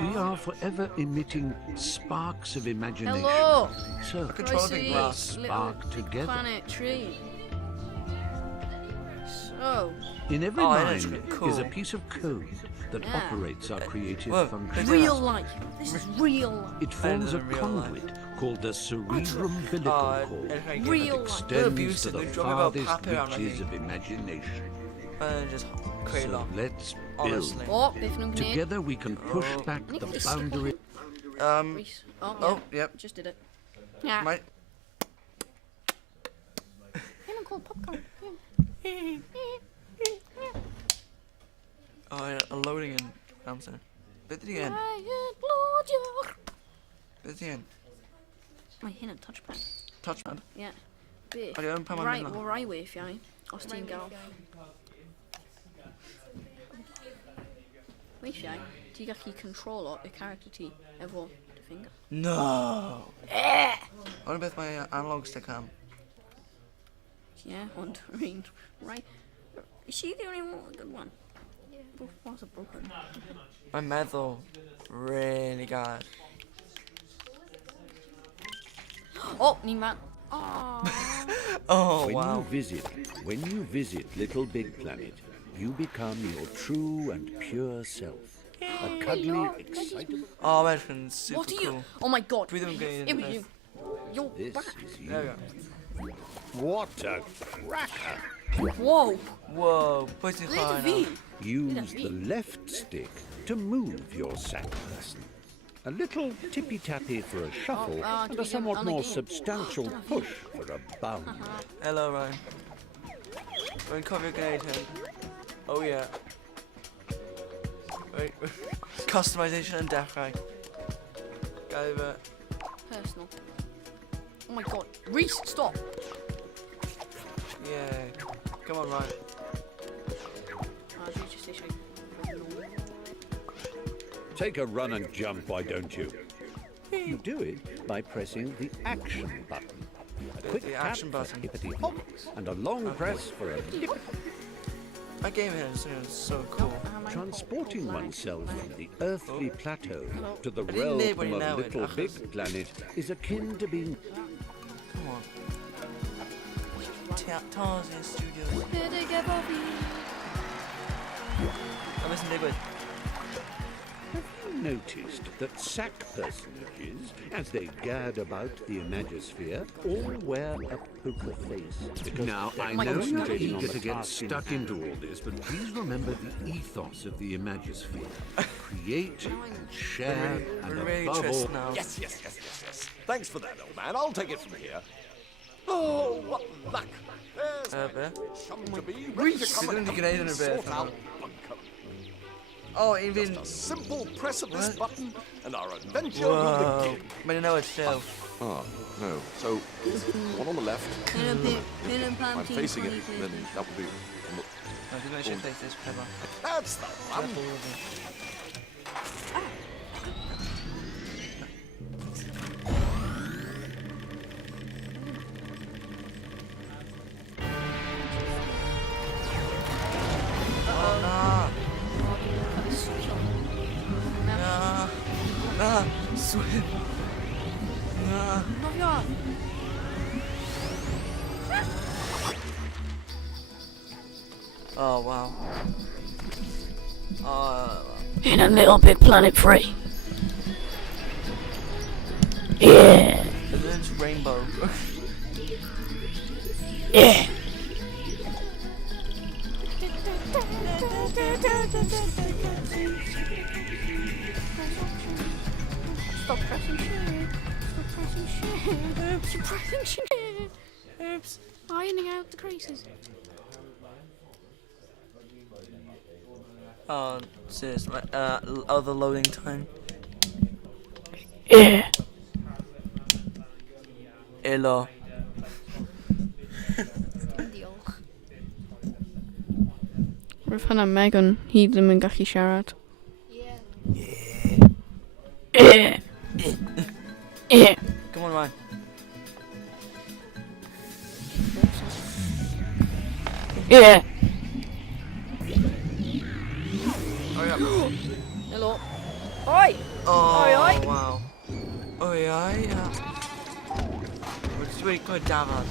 We are forever emitting sparks of imagination. Hello. So Let's spark together. Planet tree. So. In every that's mind cool. is a piece of code that operates our creative Whoa. function. Real life. This is real life. It forms a in real conduit called the cerebrum umbilical cord Real that life. extends to They're the abusive. They drop about farthest pappy around, I reaches think. of imagination. And just create So long. let's build. Honestly. Oh, Biff and Grenade. Together we can push back I need the to skip boundary. Reese. Oh, yeah. Oh, yep. Just did it. Yeah. Might. Him called popcorn. Oh, yeah, a loading in. I'm saying. Bit it again. Bit it again. Mae hyn yn touchpad. Touchpad. Yeah. Be. Ar yw'n pa mae'n Right, mynd wel rai weithiau, os ti'n gael... Weithiau, ti'n gallu controlo y character ti efo dy finger. No! Ond beth mae analog stick am? Yeah, ond, right. Is she the only one, good one? Yeah. Both ones are broken. Mae'n meddwl really gad. Oh, ni'n man. Oh. Oh, When wow. you visit Little Big Planet, you become your true and pure self. A cuddly, excitable. Oh, that's been super What are you? cool. Oh my god. Breathe them again. It was you. You're This back. is There you. we What a cracker! Whoa. go. Whoa, pwysig Look at chwarae V. now. Use the left stick to move your sack person. A little tippy-tappy for a shuffle and a somewhat more substantial push for a bound. Hello, Ryan. Ryan, cover your grenade him. Oh, yeah. Right. Customization and death ray. Go over. Personal. Oh my god. Reese, stop. Yeah. Come on, Ryan. Reach a station. Take a run and jump, why don't you? You do it by pressing the action button. A quick The tap action for button. hippity hop, and a long press for a lip. That game here is so cool. Transporting oneself from the earthly plateau to the I didn't realm anybody of know it, Little achos- Big Planet is akin to being Come on. Tarzan Studios. I'm missing Digwood. Have you noticed that sack personages, as they gad about the Imagisphere, all wear a poker face? Now, I know know you're you're eager eager to get stuck into all this, but please remember the ethos of the Imagisphere. Create and share, and We're really above all, trist now. Yes. Thanks for that, old man. I'll take it from here. Oh, what luck! There's Bear. chum to be ready to come Didn't and you help get me in a bit? sort out bunkum. Oh, even. Just a simple press of this What? button, and our adventure will Whoa. begin. I didn't know it's still. Oh, no. So, one on the left. I'm facing it, then that would be... I think I should place this clever. That's the one. Oh, nah. Nah. Swim. Nah. Nofio. Oh, wow. In a Little Big Planet free. Yeah. And then it's rainbow. Yeah. Stop pressing shit. Stop pressing shit. Oops. You're pressing shit. Oops. Ironing out the creases. Oh, serious. Other loading time. Yeah. Hello. Diolch. Roedd hynna Megan, hi ddim yn gallu siarad. Yeah. Yeah. Come on, Ryan. Yeah. Hurry up. Hello. Oi! Oh, Oi, oi. wow. Oi, oi. What's really good, Davad?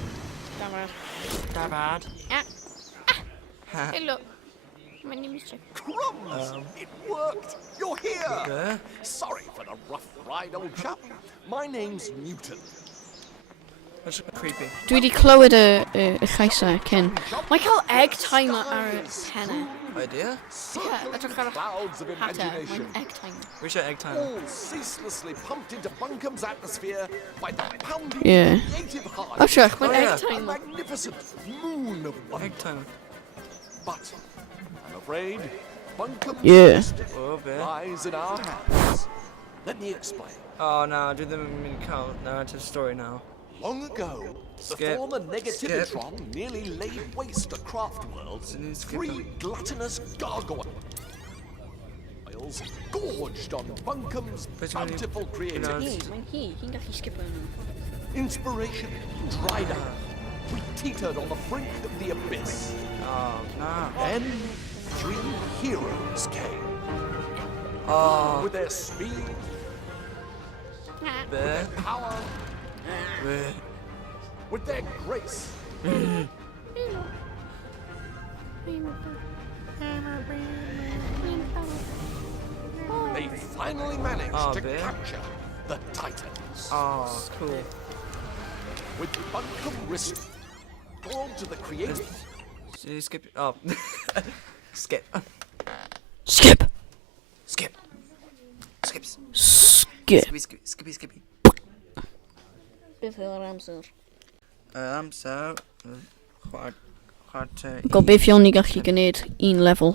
Davad. Hey, look. My name is Chip. Crumbs! It worked! You're here! Okay. Sorry for the rough ride, old chap. My name's Newton. That's creepy. Dwi wedi clywed y llais cyn. Mae cael egg timer ar y penne. Idea? Ie, edrych ar y Clouds of hatter. Mae'n imagination. egg timer. We should egg time. All ceaselessly pumped into Bunkum's atmosphere by the pounding Yeah. creative heart. Edrych, mae'n Oh, yeah. egg A timer. magnificent moon of wonder. Egg time. But I'm afraid Bunkum's Yeah. destiny Oh, bit. lies in our hands. Let me explain. Oh, no, do the mini-count narrative story now. Long ago, Skip. before the Negativitron nearly laid waste a craft world, Skip. 3 gluttonous gargoyles gorged on Bunkum's Which one you bountiful creativity. pronounced? Mae'n hi. Hi'n gallu skipio nhw. Inspiration dried up. We teetered on the brink of the abyss. Oh, no. Then 3 heroes came. Oh, With their speed, bit. power, Bit. with their grace. They finally managed Oh, to babe. capture the Titans. Oh, cool. With Bunkum restored to the creative. Did you skip? Oh. Skip. Skip. Skip. Skips. Skip. Skippy, skippy, skippy, skippy. Beth yw'r amser? So, chwarae. Gobeithio ni gallu gwneud un lefel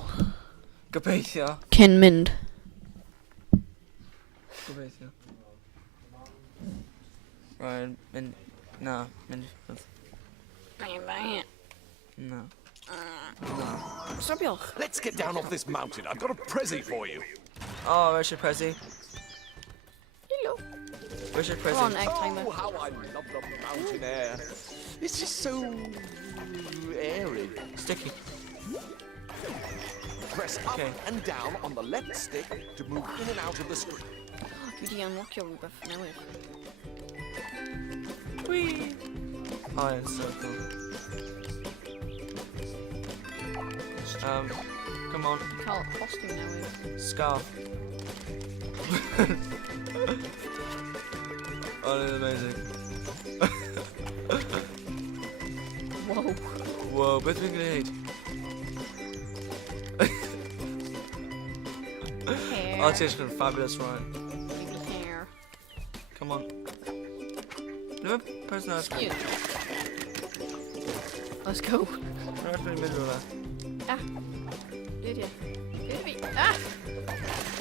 Gobeithio. cyn mynd. Gobeithio. Right, mynd. No, mynd. No. Stopiwch. Let's get down off this mountain. I've got a prezi for you. Oh, Richard Prezi. Hello. Richard Come on, Prezi. egg timer. Oh, how I love the mountain air. It's just so airy. Sticky. Press up Okay. and down on the left stick to move in and out of the screen. Dwi wedi unlockio rhywbeth newydd. Whee! Oh, it's so cool. Come on, Cael costume newydd. scarf. Oh, this is amazing. Wow. Whoa, beth fi'n gwneud? Hair. Oh, it's just been fabulous, right? Baby hair. Come on. No person else. Cute. Let's go. No, it's been middle there. Ah. Did you? Did we? Ah!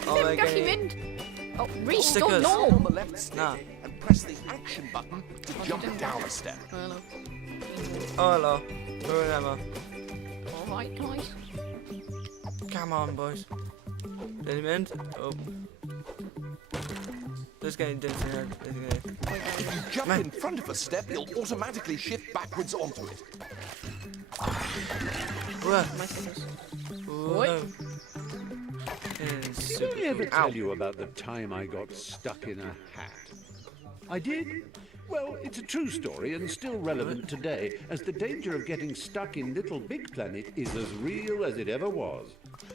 Oh, Ddim they're gallu getting... mynd. Oh, Reese, Stickers. don't Hold know. on the left stick Nah. and press the action button to jump down a step. Hello. Oh, hello. We're in Emma. Alright, guys. Come on, boys. Did he mend? Oh. Just getting dancing here. If you jump Man. in front of a step, you'll automatically shift backwards onto it. Whoa. My stickers. Whoa. It's Did I ever super tell cool. you about the time I got stuck in a hat? I did? Well, it's a true story and still relevant today, as the danger of getting stuck in Little Big Planet is as real as it ever was.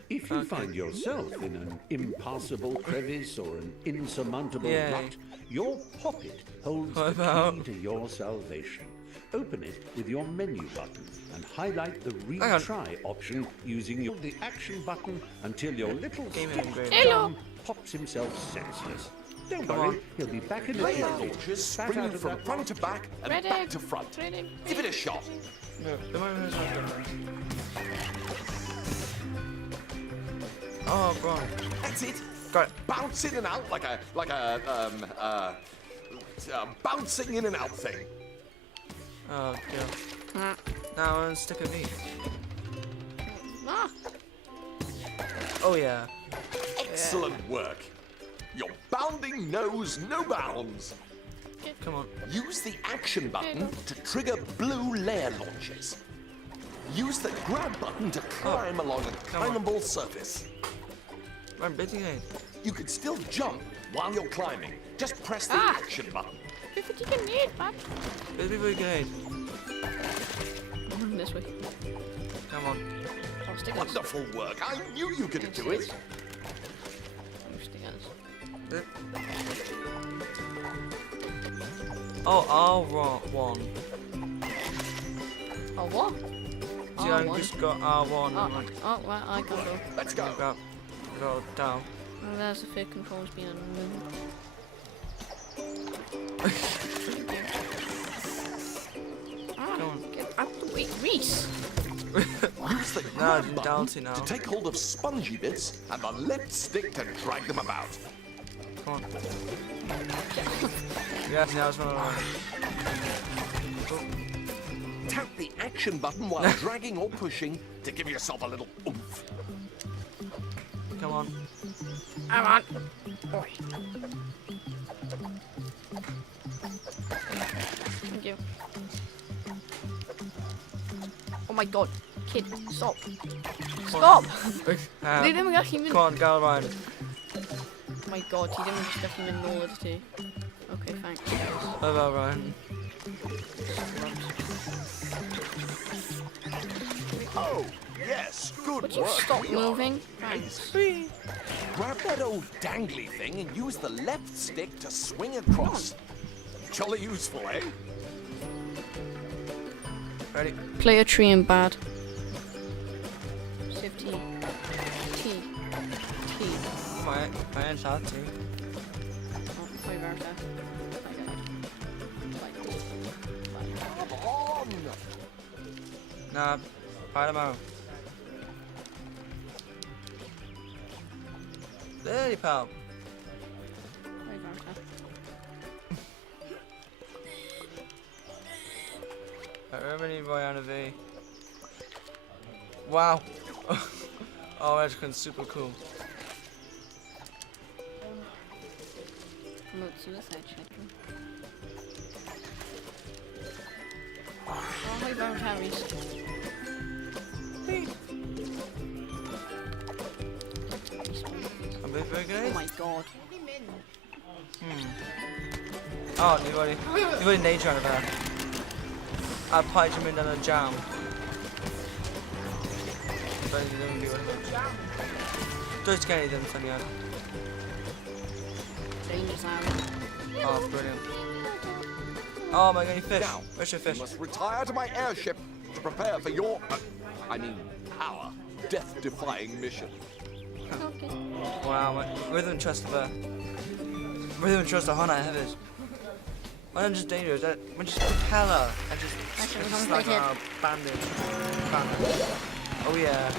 If you find yourself in an impassable crevice or an insurmountable Yeah. rut, your poppet holds What the about- key to your salvation. Open it with your menu button and highlight the Hang on. retry option using the action button until your little Game stick upgrade. Hello. pops himself senseless. Don't Come worry, on. he'll be back in a Player jiffy. launchers Spat spring out of from that front to back and Ready. back to front. Ready. Give it a shot. No, the moment is not different. Oh, bro. That's it. Got it. Bounce in and out like a bouncing in and out thing. Oh, yeah. Ah. Now I'm stick of meat. Ah. Oh, yeah. Excellent work. Your bounding knows no bounds. Come on. Use the action button to trigger blue layer launches. Use the grab button to climb along a come on. climbable surface. I'm biting it. You could still jump while you're climbing. Just press the action button. If you can need, man. It'll be very good. I'm running this way. Come on. Oh, stickers. Wonderful work. I knew you could do it. Oh, stickers. Oh, R1. Oh, what? See, I just got R1. Oh, right, I can go. Let's go. Go down. Oh, there's the fake controls being unmoved. Come on. Get out the way, Reese! Use the No, grab I'm button dancing now. to take hold of spongy bits and the left stick to drag them about. Come on. Yes, now it's running around. Tap the action button while dragging or pushing to give yourself a little oomph. Come on. Come on! Oi. Thank you. Oh my god, kid, stop! Stop! They didn't actually mean. Come on, go around. Oh my god, you didn't just definitely mean all of the two. Okay, thanks. Go around. Oh, yes, good Would you work. stop We are moving? Thanks. Grab that old dangly thing and use the left stick to swing across. Jolly useful, eh? Ready? Play a tree and bad. Save T. T. T. My hands out too. Oh, play Verta. Come on! Nah, fight them out. There you pal. Play Verta. Everybody Royana V. Wow. Oh, Edgecon's super cool. Promote suicide children. Oh, play Verta Harry's. I'm very Oh good. my god. Oh, you've already nature over there. I pied him in a jam. But you don't do it. Don't get anything from you. Danger zone. Oh, brilliant. Oh my god, you fish. Now, Where's your you fish? must retire to my airship to prepare for your, our death-defying mission. Okay. Wow, we don't trust the we don't trust the Hana hefyd. Mae'n just dangerous. Mae'n just propeller and just like a bandit. Oh yeah.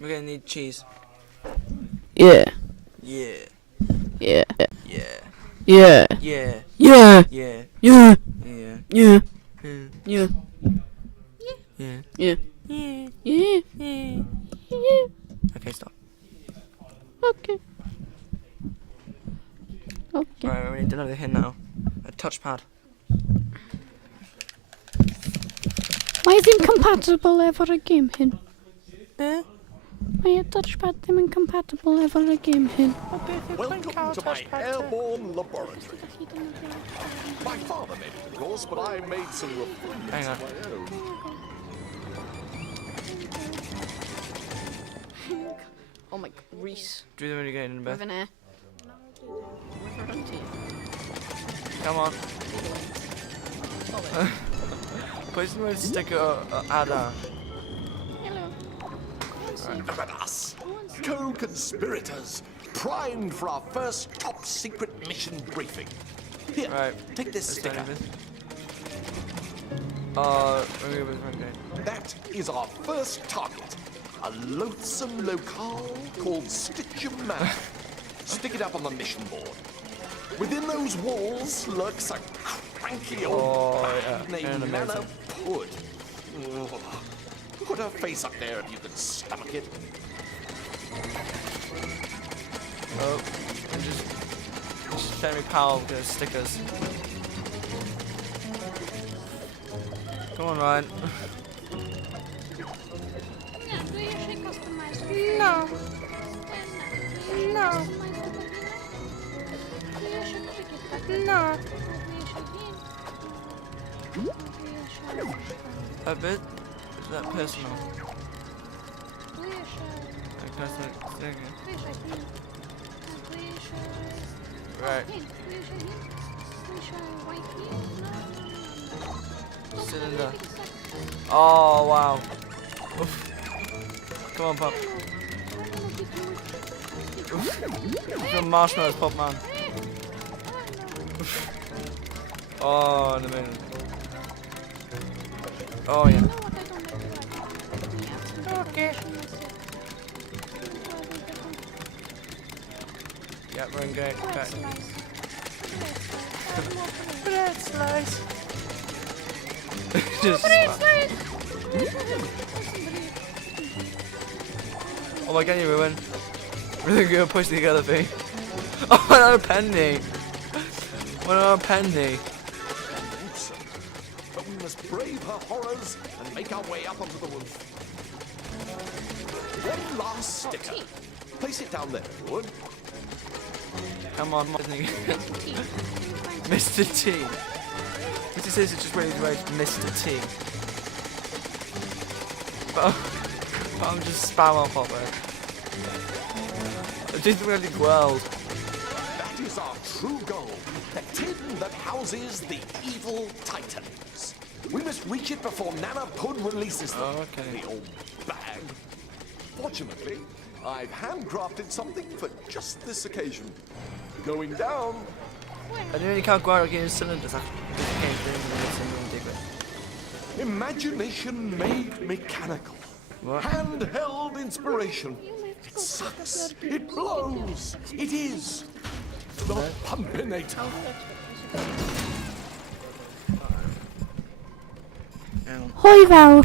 We're gonna need cheese. Yeah. Yeah. Yeah. Yeah. Yeah. Yeah. Yeah. Yeah. Yeah. Yeah. Yeah. Hmm. Yeah. Yeah. Yeah. Yeah. Yeah. Yeah. Yeah. Okay, stop. Okay. Okay. Alright, we need another hint now. A touchpad. Why is incompatible ever a game hin? Eh? Why a touchpad them incompatible ever a game hin? Welcome to my airborne laboratory. My father made it, of course, but I made some refinements Hang on. of my own. Oh my god, Reese. Do the really good in With bed. an air. Come on. Put some sticker Ada. Hello. Look at us, co-conspirators, primed for our first top-secret mission briefing. Here, Right. take this Let's do sticker. anything. Remove it from there. That is our first target, a loathsome locale called Stitchum Manor. Stick it up on the mission board. Within those walls lurks a cranky old bag named Nana Pud. Ugh. Put her face up there if you can stomach it. Oh, and just send me power with the stickers. Come on, Ryan. No. Na. A bit? Is that personal? Like, that's like, second. Right. Cylinder. Oh, wow. Oof. Come on, Pop. Some marshmallows, Pop, man. Oof. Oh, in a minute. Oh, yeah. Okay. Yeah, we're in great. Okay. Bread slice. Just. Oh my god, you ruined. Really gonna push the other thing. Oh, another penny. Another penny. But we must brave her horrors and make our way up onto the roof. One last sticker. Place it down there, if you would. Come on, Mr. T. Mr. Says it's just really great, Mr. T. But I'm just spam on Pop it. It didn't really well. That is our true goal. The tin that houses the evil titans. We must reach it before Nana Pun releases them. Oh, okay. The old bag. Fortunately, I've handcrafted something for just this occasion. Going down. I really can't go out again in cylinders. Imagination made mechanical. What? Handheld inspiration. It sucks. It blows. It is the Pumpinator. Hoi fawr.